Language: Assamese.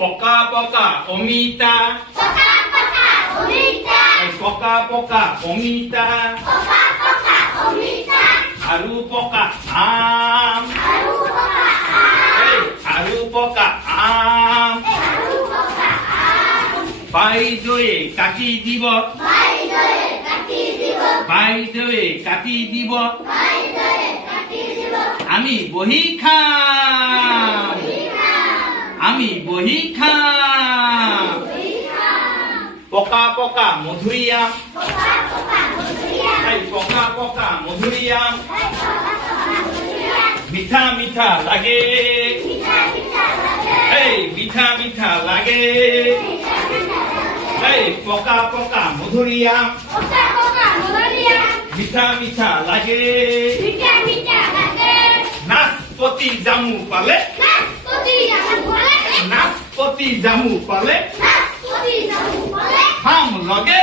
পকা পকা অমিতা পকা পকা অমিতা আৰু পকা আম আৰু পকা আম বাইদেৱে কাটি দিব বাইদেৱে কাটি দিব আমি বহি খাম আমি বহি খাম পকা পকা মধুৰিআম পকা পকা মধুৰিআম মিঠা মিঠা লাগে মিঠা মিঠা লাগে পকা পকা মধুৰিআম মিঠা মিঠা লাগে নাচপতি জামু পালে নাচপতি জামু পালে খাম লগে